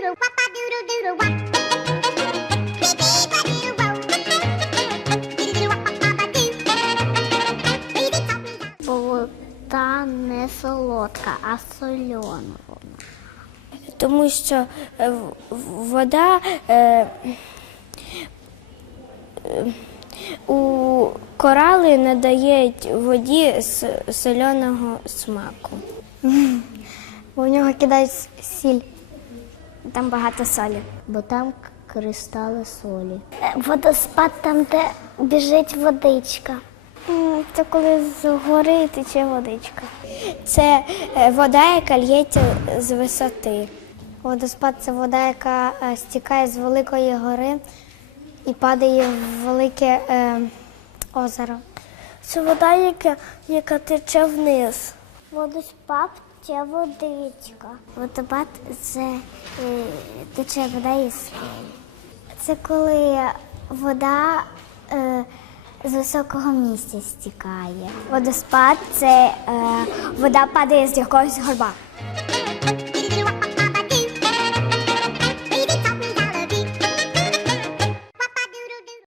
doodle wop a doodle doodle wop. Вода не солодка, а сольона. Тому що е, вода е, у корали надають воді с- соляного смаку. В нього кидають сіль. Там багато солі. Бо там кристали солі. Водоспад там, де біжить водичка. Це коли з гори тече водичка. Це е, вода, яка лється з висоти. Водоспад це вода, яка е, стікає з великої гори і падає в велике е, озеро. Це вода, яка, яка тече вниз. Водоспад це водичка. Водопад це тече вода із скелі. Це коли вода е, з високого місця стікає. Водоспад це е, вода падає з якогось горба.